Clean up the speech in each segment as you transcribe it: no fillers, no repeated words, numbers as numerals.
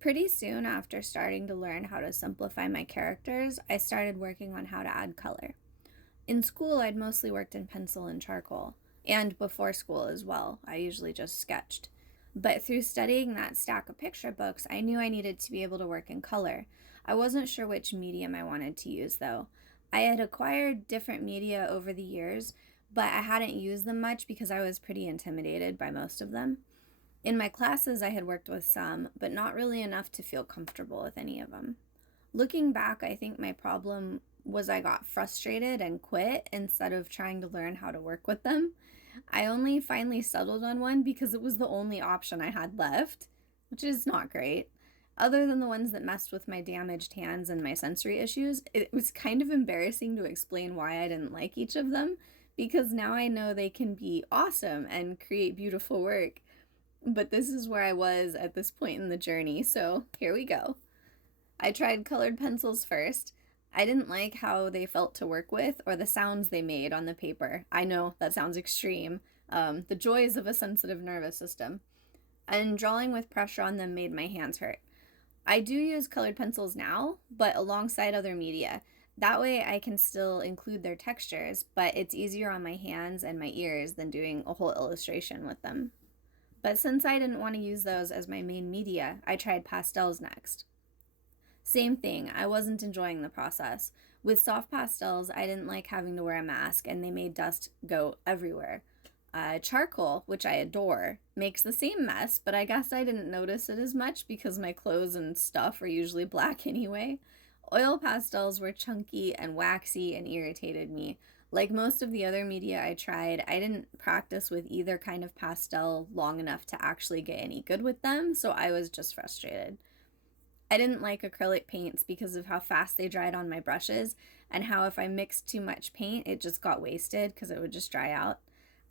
Pretty soon after starting to learn how to simplify my characters, I started working on how to add color. In school, I'd mostly worked in pencil and charcoal, and before school as well. I usually just sketched. But through studying that stack of picture books, I knew I needed to be able to work in color. I wasn't sure which medium I wanted to use, though. I had acquired different media over the years, but I hadn't used them much because I was pretty intimidated by most of them. In my classes, I had worked with some, but not really enough to feel comfortable with any of them. Looking back, I think my problem was I got frustrated and quit instead of trying to learn how to work with them. I only finally settled on one because it was the only option I had left, which is not great. Other than the ones that messed with my damaged hands and my sensory issues, it was kind of embarrassing to explain why I didn't like each of them because now I know they can be awesome and create beautiful work. But this is where I was at this point in the journey, so here we go. I tried colored pencils first. I didn't like how they felt to work with or the sounds they made on the paper. I know that sounds extreme. The joys of a sensitive nervous system. And drawing with pressure on them made my hands hurt. I do use colored pencils now, but alongside other media. That way I can still include their textures, but it's easier on my hands and my ears than doing a whole illustration with them. But since I didn't want to use those as my main media, I tried pastels next. Same thing, I wasn't enjoying the process. With soft pastels, I didn't like having to wear a mask and they made dust go everywhere. Charcoal, which I adore, makes the same mess, but I guess I didn't notice it as much because my clothes and stuff are usually black anyway. Oil pastels were chunky and waxy and irritated me. Like most of the other media I tried, I didn't practice with either kind of pastel long enough to actually get any good with them, so I was just frustrated. I didn't like acrylic paints because of how fast they dried on my brushes and how if I mixed too much paint, it just got wasted because it would just dry out.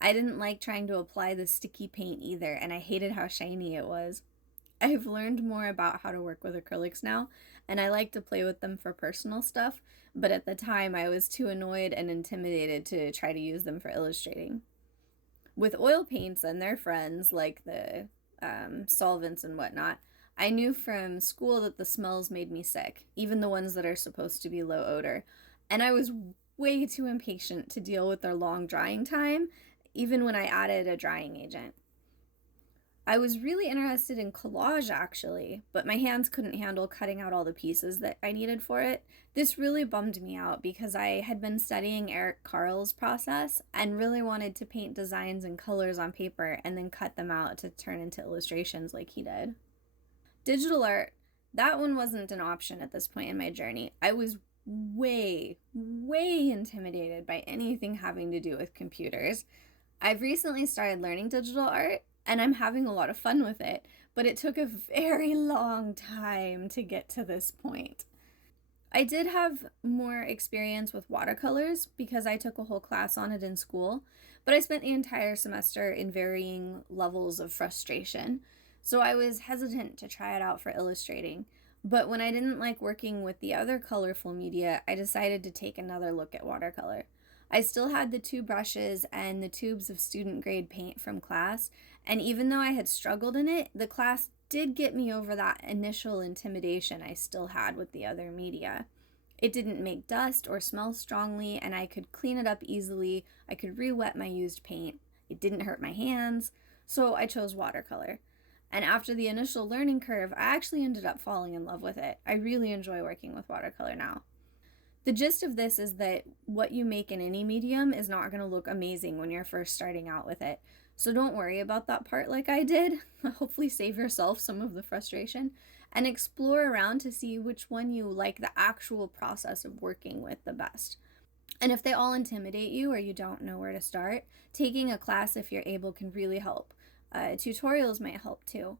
I didn't like trying to apply the sticky paint either, and I hated how shiny it was. I've learned more about how to work with acrylics now, and I like to play with them for personal stuff, but at the time I was too annoyed and intimidated to try to use them for illustrating. With oil paints and their friends, like the solvents and whatnot, I knew from school that the smells made me sick, even the ones that are supposed to be low odor. And I was way too impatient to deal with their long drying time, even when I added a drying agent. I was really interested in collage actually, but my hands couldn't handle cutting out all the pieces that I needed for it. This really bummed me out because I had been studying Eric Carle's process and really wanted to paint designs and colors on paper and then cut them out to turn into illustrations like he did. Digital art, that one wasn't an option at this point in my journey. I was way intimidated by anything having to do with computers. I've recently started learning digital art and I'm having a lot of fun with it, but it took a very long time to get to this point. I did have more experience with watercolors because I took a whole class on it in school, but I spent the entire semester in varying levels of frustration, so I was hesitant to try it out for illustrating. But when I didn't like working with the other colorful media, I decided to take another look at watercolor. I still had the two brushes and the tubes of student grade paint from class, and even though I had struggled in it, the class did get me over that initial intimidation I still had with the other media. It didn't make dust or smell strongly, and I could clean it up easily. I could re-wet my used paint. It didn't hurt my hands, so I chose watercolor. And after the initial learning curve, I actually ended up falling in love with it. I really enjoy working with watercolor now. The gist of this is that what you make in any medium is not going to look amazing when you're first starting out with it. So don't worry about that part like I did. Hopefully save yourself some of the frustration and explore around to see which one you like the actual process of working with the best. And if they all intimidate you or you don't know where to start, taking a class if you're able can really help. Tutorials might help too.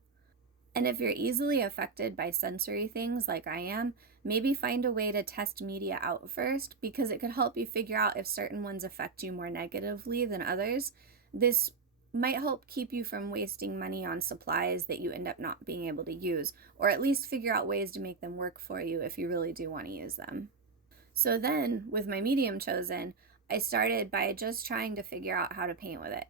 And if you're easily affected by sensory things like I am, maybe find a way to test media out first because it could help you figure out if certain ones affect you more negatively than others. This might help keep you from wasting money on supplies that you end up not being able to use, or at least figure out ways to make them work for you if you really do want to use them. So then, with my medium chosen, I started by just trying to figure out how to paint with it.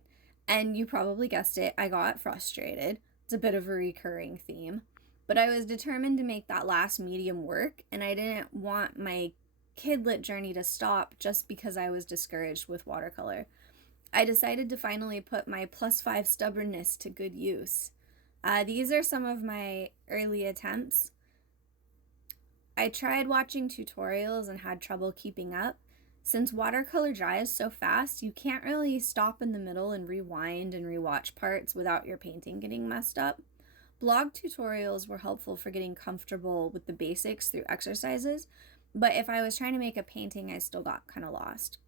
And you probably guessed it, I got frustrated. It's a bit of a recurring theme. But I was determined to make that last medium work, and I didn't want my kidlit journey to stop just because I was discouraged with watercolor. I decided to finally put my +5 stubbornness to good use. These are some of my early attempts. I tried watching tutorials and had trouble keeping up. Since watercolor dries so fast, you can't really stop in the middle and rewind and rewatch parts without your painting getting messed up. Blog tutorials were helpful for getting comfortable with the basics through exercises, but if I was trying to make a painting, I still got kind of lost.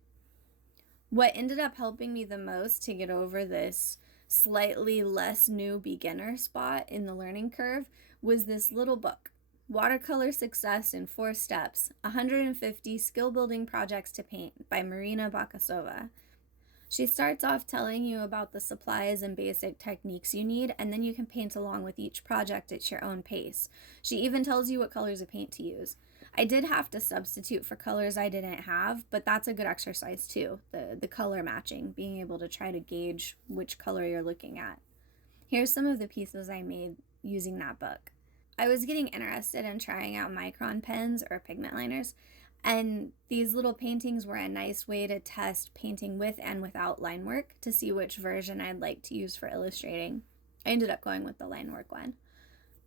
What ended up helping me the most to get over this slightly less new beginner spot in the learning curve was this little book, Watercolor Success in 4 Steps, 150 Skill Building Projects to Paint by Marina Bakasova. She starts off telling you about the supplies and basic techniques you need, and then you can paint along with each project at your own pace. She even tells you what colors of paint to use. I did have to substitute for colors I didn't have, but that's a good exercise too, the color matching, being able to try to gauge which color you're looking at. Here's some of the pieces I made using that book. I was getting interested in trying out micron pens or pigment liners, and these little paintings were a nice way to test painting with and without line work to see which version I'd like to use for illustrating. I ended up going with the line work one.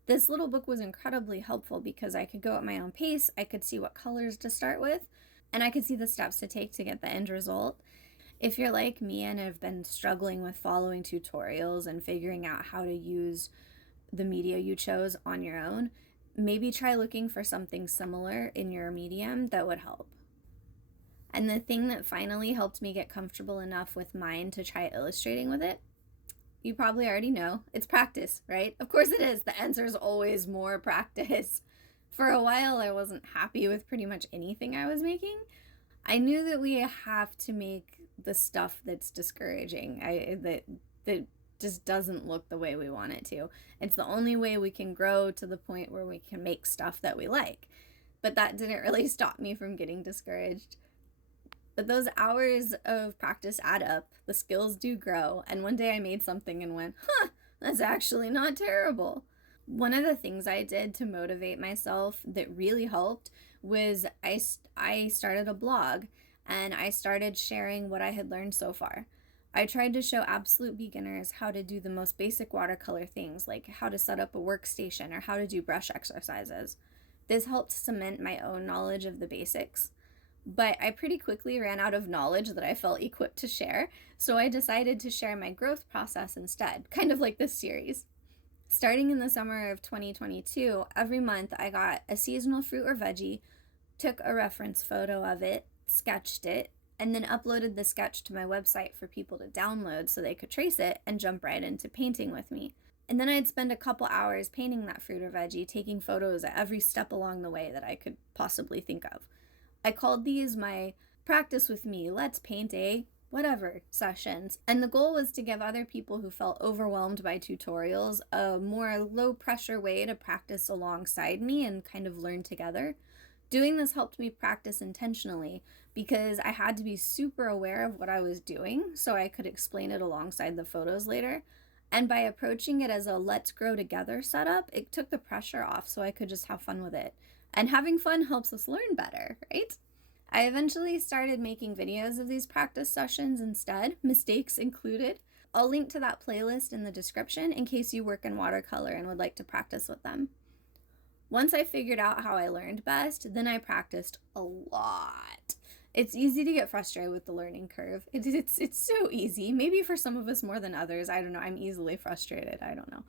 This little book was incredibly helpful because I could go at my own pace, I could see what colors to start with, and I could see the steps to take to get the end result. If you're like me and have been struggling with following tutorials and figuring out how to use the media you chose on your own, maybe try looking for something similar in your medium that would help. And the thing that finally helped me get comfortable enough with mine to try illustrating with it, you probably already know, it's practice, right? Of course it is. The answer is always more practice. For a while, I wasn't happy with pretty much anything I was making. I knew that we have to make the stuff that's discouraging, that just doesn't look the way we want it to. It's the only way we can grow to the point where we can make stuff that we like. But that didn't really stop me from getting discouraged. But those hours of practice add up, the skills do grow, and one day I made something and went, that's actually not terrible. One of the things I did to motivate myself that really helped was I started a blog, and I started sharing what I had learned so far. I tried to show absolute beginners how to do the most basic watercolor things, like how to set up a workstation or how to do brush exercises. This helped cement my own knowledge of the basics. But I pretty quickly ran out of knowledge that I felt equipped to share, so I decided to share my growth process instead, kind of like this series. Starting in the summer of 2022, every month I got a seasonal fruit or veggie, took a reference photo of it, sketched it, and then uploaded the sketch to my website for people to download so they could trace it and jump right into painting with me. And then I'd spend a couple hours painting that fruit or veggie, taking photos at every step along the way that I could possibly think of. I called these my practice with me, let's paint a whatever sessions. And the goal was to give other people who felt overwhelmed by tutorials a more low pressure way to practice alongside me and kind of learn together. Doing this helped me practice intentionally because I had to be super aware of what I was doing so I could explain it alongside the photos later. And by approaching it as a let's grow together setup, it took the pressure off so I could just have fun with it. And having fun helps us learn better, right? I eventually started making videos of these practice sessions instead, mistakes included. I'll link to that playlist in the description in case you work in watercolor and would like to practice with them. Once I figured out how I learned best, then I practiced a lot. It's easy to get frustrated with the learning curve. It's so easy. Maybe for some of us more than others. I don't know. I'm easily frustrated. I don't know.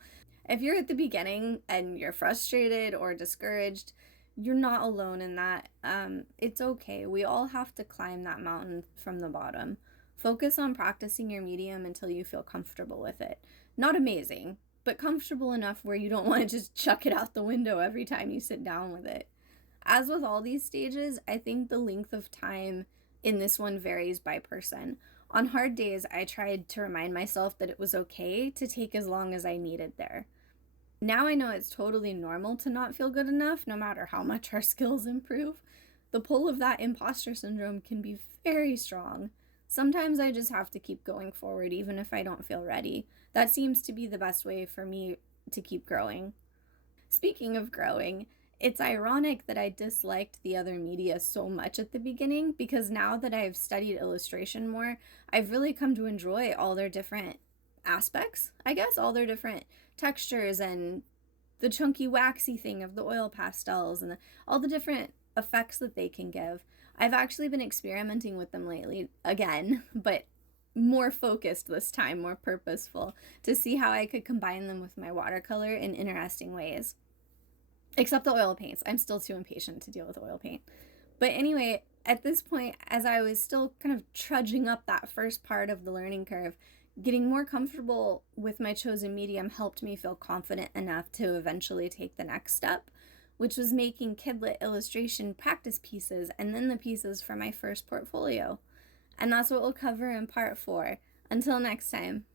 If you're at the beginning and you're frustrated or discouraged, you're not alone in that. It's okay. We all have to climb that mountain from the bottom. Focus on practicing your medium until you feel comfortable with it. Not amazing, but comfortable enough where you don't want to just chuck it out the window every time you sit down with it. As with all these stages, I think the length of time in this one varies by person. On hard days, I tried to remind myself that it was okay to take as long as I needed there. Now I know it's totally normal to not feel good enough, no matter how much our skills improve. The pull of that imposter syndrome can be very strong. Sometimes I just have to keep going forward, even if I don't feel ready. That seems to be the best way for me to keep growing. Speaking of growing, it's ironic that I disliked the other media so much at the beginning because now that I've studied illustration more, I've really come to enjoy all their different aspects, I guess, all their different textures and the chunky waxy thing of the oil pastels and all the different effects that they can give. I've actually been experimenting with them lately again, but more focused this time, more purposeful, to see how I could combine them with my watercolor in interesting ways. Except the oil paints. I'm still too impatient to deal with oil paint. But anyway, at this point, as I was still kind of trudging up that first part of the learning curve, getting more comfortable with my chosen medium helped me feel confident enough to eventually take the next step, which was making kidlit illustration practice pieces and then the pieces for my first portfolio. And that's what we'll cover in part 4. Until next time.